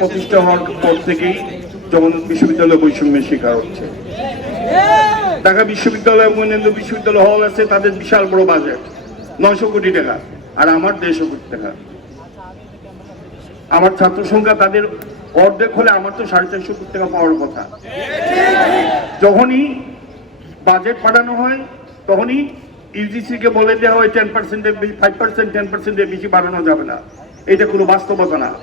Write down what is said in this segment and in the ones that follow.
প্রতিষ্ঠা হওয়ার পর থেকেই বিশ্ববিদ্যালয় বৈষম্যের শিকার হচ্ছে। ঢাকা বিশ্ববিদ্যালয় বিশ্ববিদ্যালয় হল আছে তাদের বিশাল বড় বাজেট, নয়শো কোটি টাকা, আর আমার দেড়শো কোটি টাকা। আমার ছাত্র সংখ্যা তাদের অর্ধেক হলে আমার তো সাড়ে চারশো কোটি টাকা পাওয়ার কথা। যখনই বাজেট পাঠানো হয়, তখনই ইউজিসি কে বলে দেওয়া হয় টেন পার্সেন্টের ফাইভ পার্সেন্ট টেন পার্সেন্টের বেশি বাড়ানো যাবে না। এটা কোনো বাস্তবতা না।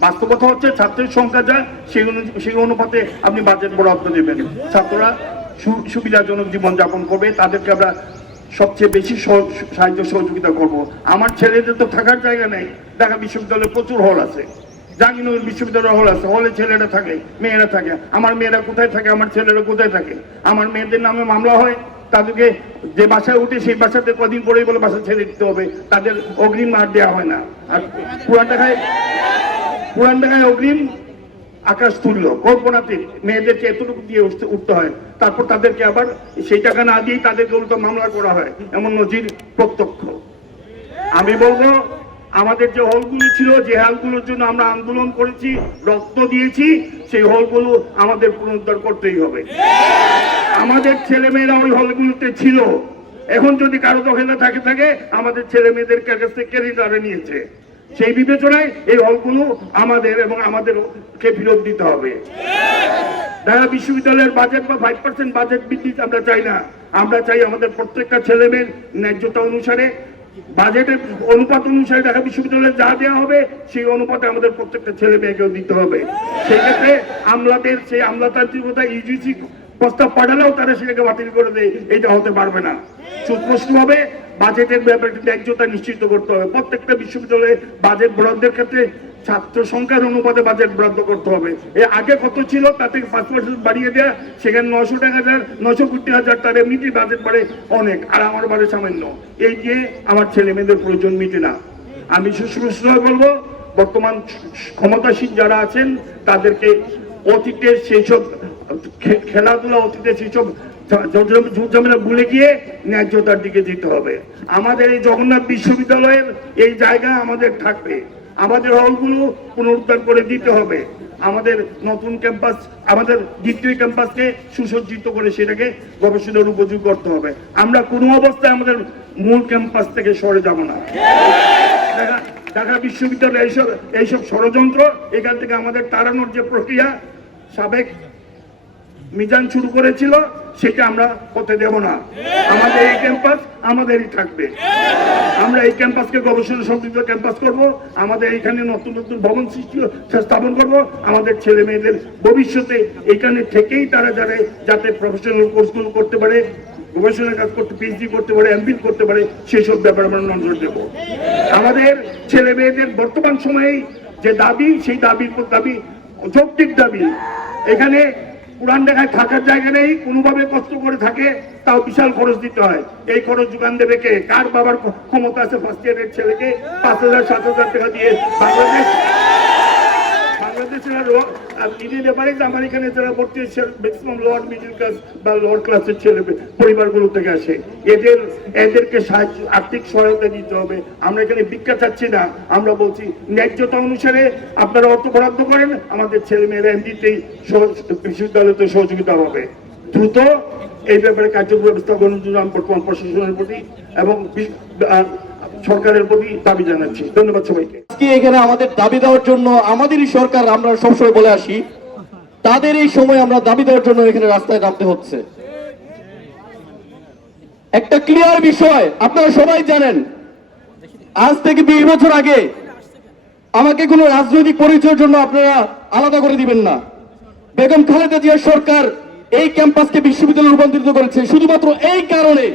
বাস্তবতা হচ্ছে ছাত্রের সংখ্যা যা, সেই সেই অনুপাতে আপনি বাজেট বরাদ্দ দেবেন। ছাত্ররা সুবিধাজনক জীবনযাপন করবে, তাদেরকে আমরা সবচেয়ে বেশি সহ- সাহায্য সহযোগিতা করব। আমার ছেলেদের তো থাকার জায়গা নেই। ঢাকা বিশ্ববিদ্যালয়ে প্রচুর হল আছে। জাহাঙ্গীরনগর বিশ্ববিদ্যালয় হল আছে। হলে ছেলেরা থাকে, মেয়েরা থাকে। আমার মেয়েরা কোথায় থাকে? আমার ছেলেরা কোথায় থাকে? আমার মেয়েদের নামে মামলা হয়। তাদেরকে যে বাসায় উঠে সেই বাসাতে কদিন পরেই বলে বাসা ছেড়ে দিতে হবে। তাদের অগ্রিম আর দেওয়া হয় না। আর পুরান ঢাকায় পুরান ঢাকায় অগ্রিম আকাশ তুলল। কল্পনাতে মেয়েদেরকে এতটুকু দিয়ে উঠতে উঠতে হয়। তারপর তাদেরকে আবার সেই টাকা না দিয়েই তাদেরকে উল্টো মামলা করা হয়, এমন নজির প্রত্যক্ষ। আমি বলব আমাদের যে হলগুলো ছিল, যে হলগুলোর জন্য আমরা আন্দোলন করেছি, রক্ত দিয়েছি, সেই হলগুলো আমাদের পুনরুদ্ধার করতেই হবে। আমাদের ছেলেমেয়েরা ওই হলগুলোতে ছিল। এখন যদি কারও দখলে থাকে থাকে, আমাদের ছেলে মেয়েদের কাছ থেকে নিয়েছে। সেই বিবেচনায় এই হলগুলো আমাদের এবং আমাদেরকে ফেরত দিতে হবে। ঢাকা বিশ্ববিদ্যালয়ের বাজেট বা ফাইভ পার্সেন্ট বাজেট বৃদ্ধি আমরা চাই না। আমরা চাই আমাদের প্রত্যেকটা ছেলেমেয়ের ন্যায্যতা অনুসারে বাজেটের অনুপাত অনুসারে ঢাকা বিশ্ববিদ্যালয়ে যা দেওয়া হবে, সেই অনুপাতে আমাদের প্রত্যেকটা ছেলে মেয়েকেও দিতে হবে। সেই ক্ষেত্রে আমলাদের, সেই আমলাতান্ত্রিকতা ইউজিসি প্রস্তাব পাঠালেও তারা সেটাকে বাতিল করে দেয়, এটা হতে পারবে না। সুস্পষ্টভাবে বাজেটের ব্যাপারে ন্যায্যতা নিশ্চিত করতে হবে। প্রত্যেকটা বিশ্ববিদ্যালয়ে বাজেট বরাদ্দের ক্ষেত্রে ছাত্র সংখ্যার অনুপাতে বাজেট বরাদ্দ করতে হবে। এর আগে কত ছিল? তা থেকে পাঁচ পার্সেন্ট বাড়িয়ে দেওয়া সেখানে নশো টাকা হাজার নশো কোটি হাজার তার এমনিতে বাজেট বাড়ে অনেক, আর আমার বাড়ে সামান্য। এই দিয়ে আমার ছেলে মেয়েদের প্রয়োজন মিটে না। আমি সুস্পষ্ট বলব, বর্তমান ক্ষমতাসীন যারা আছেন, তাদেরকে অতীতের সেই সব খেলাধুলা অতীতে সেই সব ঝুটঝামেলা ভুলে গিয়ে ন্যায্যতার দিকে যেতে হবে। আমাদের এই জগন্নাথ বিশ্ববিদ্যালয়ের এই জায়গা আমাদের থাকবে। আমাদের হলগুলো পুনরুদ্ধার করে দিতে হবে। আমাদের নতুন ক্যাম্পাস, আমাদের দ্বিতীয় ক্যাম্পাসকে সুসজ্জিত করে সেটাকে গবেষণার উপযোগ করতে হবে। আমরা কোনো অবস্থায় আমাদের মূল ক্যাম্পাস থেকে সরে যাব না। ঢাকা বিশ্ববিদ্যালয় এইসব এইসব ষড়যন্ত্র, এখান থেকে আমাদের তাড়ানোর যে প্রক্রিয়া, সাবেক মিজান শুরু করেছিল, সেটা আমরা হতে দেব না। আমাদের এই ক্যাম্পাস আমাদেরই থাকবে। আমরা এই ক্যাম্পাসকে গবেষণা সমৃদ্ধ ক্যাম্পাস করব, আমাদের এখানে নতুন নতুন ভবন সৃষ্টি স্থাপন করব, আমাদের ছেলে মেয়েদের ভবিষ্যতে এখানে থেকেই তারা যারা যাতে প্রফেশনাল কোর্সগুলো করতে পারে গবেষণা কাজ করতে পিএইচডি করতে পারে এমপিল করতে পারে সেই সব ব্যাপারে আমরা নজর দেব। আমাদের ছেলে মেয়েদের বর্তমান সময়ে যে দাবি, সেই দাবির দাবি, যৌক্তিক দাবি। এখানে পুরান ঢাকায় থাকার জায়গা নেই, কোনোভাবে কষ্ট করে থাকে, তাও বিশাল খরচ দিতে হয়। এই খরচ যোগান দেবে কে? কার বাবার ক্ষমতা আছে ফার্স্ট ইয়ারের ছেলেকে? পাঁচ হাজার, সাত হাজার টাকা দিয়ে বাংলাদেশ ছেলে আমরা বলছি, ন্যায্যতা অনুসারে আপনারা অর্থ বরাদ্দ করেন, আমাদের ছেলে মেয়েরা এমনিতেই বিশ্ববিদ্যালয়তে সহযোগিতা হবে দ্রুত এই ব্যাপারে কার্যকর ব্যবস্থা গ্রহণের জন্য আমি বর্তমান প্রশাসনের প্রতি এবং সরকারের প্রতি দাবি জানাচ্ছি। ধন্যবাদ সবাইকে। আজকে এখানে আমাদের দাবি দেওয়ার জন্য আমাদেরই সরকার, আমরা সবসময় বলে আসি, তাদের এই সময় আমরা দাবি দেওয়ার জন্য এখানে রাস্তায় নামতে হচ্ছে। একটা ক্লিয়ার বিষয়, আপনারা সবাই জানেন, আজ থেকে বিশ বছর আগে আমাকে কোনো রাজনৈতিক পরিচয়ের জন্য আপনারা আলাদা করে দিবেন না। বেগম খালেদা জিয়ার সরকার এই ক্যাম্পাসকে বিশ্ববিদ্যালয়ে রূপান্তরিত করেছে। শুধুমাত্র এই কারণে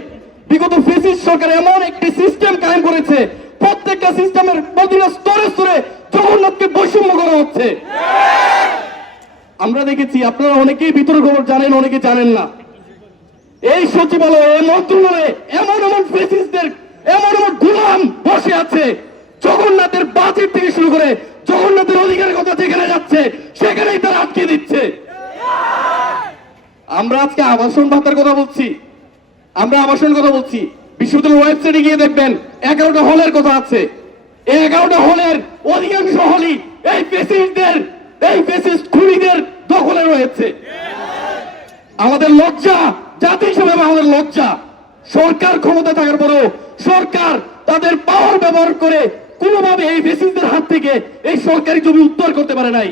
বিগত ফেসিস সরকার এমন একটি সিস্টেম কায়েম করেছে প্রত্যেকটা সিস্টেমের প্রতিটা স্তরে স্তরে জগন্নাথকে বৈষম্য করা হচ্ছে আমরা দেখেছি, আপনারা অনেকেই ভিতর খবর জানেন, অনেকে জানেন না। এই সচিবালয়ে মন্ত্রণালয়ে এমন এমন ফেসিসদের এমন এমন গুলাম বসে আছে, জগন্নাথের বাজেট থেকে শুরু করে জগন্নাথের অধিকারের কথা যেখানে যাচ্ছে, সেখানেই তারা আটকে দিচ্ছে। আমরা আজকে আবাসন ভাতার কথা বলছি। আমরা আবাসন কথা বলছি। বিশ্ববিদ্যালয়ের ওয়েবসাইটে গিয়ে দেখবেন, এগারোটা হলের কথা আছে। এই এগারোটা হলের অধিকাংশ হলই এই ফেসিস্টদের এই ফেসিস্ট খুনিদের দখলে রয়েছে। আমাদের লজ্জা, জাতি হিসেবে আমাদের লজ্জা। সরকার ক্ষমতা থাকার পরেও সরকার তাদের পাওয়ার ব্যবহার করে কোনোভাবে এই ফেসিস্টদের হাত থেকে এই সরকারি জমি উদ্ধার করতে পারে নাই।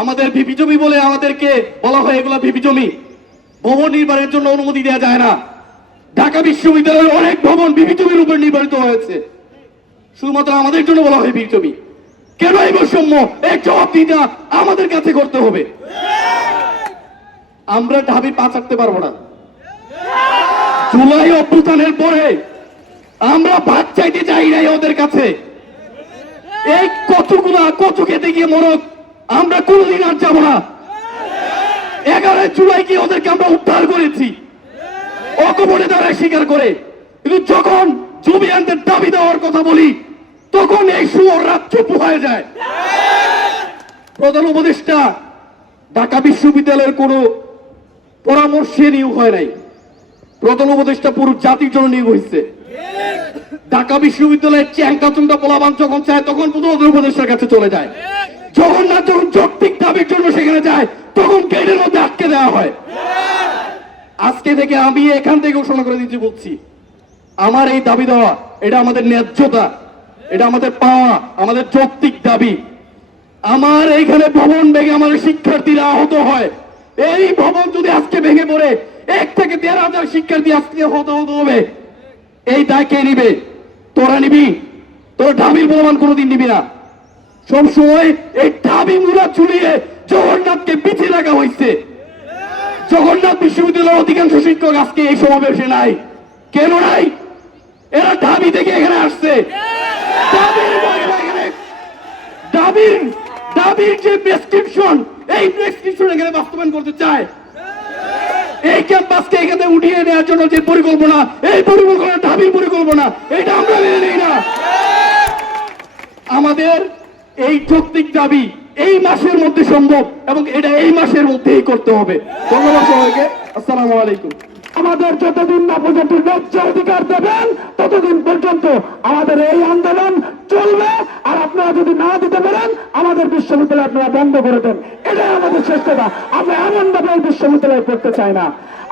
আমাদের ভিপি জমি বলে আমাদেরকে বলা হয় এগুলা ভিপি জমি। ভবন নির্মাণের জন্য অনুমতি দেওয়া যায় না। ঢাকা বিশ্ববিদ্যালয়ের অনেক ভবন ভিপি জমির উপর নির্মাণিত হয়েছে। শুধুমাত্র আমাদের জন্য বলা হয় ভিপি জমি। কেন এই বৈষম্য? এক জবাব দিতে আমাদের কাছে করতে হবে। আমরা ঢাবি পা চাটতে পারব না। জুলাই অভ্যুত্থানের পরে আমরা ভাত চাইতে চাই নাই ওদের কাছে। এই কতগুলা কচু খেতে গিয়ে মরক, আমরা কোনোদিন আর যাব না। এগারোই জুলাই গিয়ে ওদেরকে আমরা উদ্ধার করেছি। অকপটে তারা স্বীকার করে। কিন্তু যখন জুবিয়ানদের দাবি দেওয়ার কথা বলি তখন এই সুর রাত চুপ হয়ে যায়। প্রধান উপদেষ্টা, ঢাকা বিশ্ববিদ্যালয়ের কোনো পরামর্শে নিয়োগ হয় নাই। প্রধান উপদেষ্টা পুরো জাতির জন্য নিয়োগ হয়েছে। ঢাকা বিশ্ববিদ্যালয়ের চ্যাংকাচুন্ডা পোলাবান যখন চায়, তখন প্রধান উপদেষ্টার কাছে চলে যায়। যখন না, যখন যৌক্তিক দাবির জন্য সেখানে যায়, তখন গেটের মধ্যে আটকে দেওয়া হয়। আজকে থেকে আমি এখান থেকে ঘোষণা করে দিচ্ছি, বলছি, আমার এই দাবি দেওয়া, এটা আমাদের ন্যায্যতা। এটা আমাদের পাওয়া আমাদের যৌক্তিক দাবি। আমার এইখানে ভবন ভেঙে আমার শিক্ষার্থীরা আহত হয়। এই ভবন যদি আজকে ভেঙে পড়ে, এক থেকে দেড় হাজার শিক্ষার্থী আজকে হত হতে হবে। এই দায় কে নিবে? তোরা নিবি? তোরা ঢাবির প্রমাণ কোনোদিন নিবি না। সব সময় এই ঢাবি মুলা চুলিয়ে জগন্নাথকে পিছিয়ে রাখা হয়েছে। জগন্নাথ বিশ্ববিদ্যালয়ের অধিকাংশ শিক্ষক আজকে এই সমাবেশে নাই। কেন নাই? এরা ঢাবি থেকে এখানে আসছে। দাবির দাবির যে প্রেসক্রিপশন এই প্রেসক্রিপশন এখানে বাস্তবায়ন করতে চায়। এই ক্যাম্পাসকে এখানে উঠিয়ে নেওয়ার জন্য যে পরিকল্পনা, এই পরিকল্পনা দাবির পরিকল্পনা, এটা আমরা মেনে নেই না। আমাদের এই যৌক্তিক দাবি এই মাসের মধ্যে সম্ভব এবং এটা এই মাসের মধ্যেই করতে হবে। ধন্যবাদ সবাইকে। আসসালামু আলাইকুম। আমাদের যতদিন না পর্যন্ত ন্যায্য অধিকার দেবেন ততদিন পর্যন্ত আমাদের এই আন্দোলন চলবে। আর আপনারা যদি না দিতে পারেন আমাদের বিশ্ববিদ্যালয় আপনারা বন্ধ করে দেন। এটাই আমাদের চেষ্টা আমরা এমন ভাবে এই বিশ্ববিদ্যালয় পড়তে চাই না।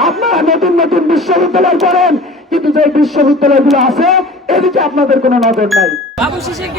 আপনারা নতুন নতুন বিশ্ববিদ্যালয় করেন কিন্তু যে বিশ্ববিদ্যালয়গুলো আছে এদিকে আপনাদের কোনো নজর নাই। বাবু শিশের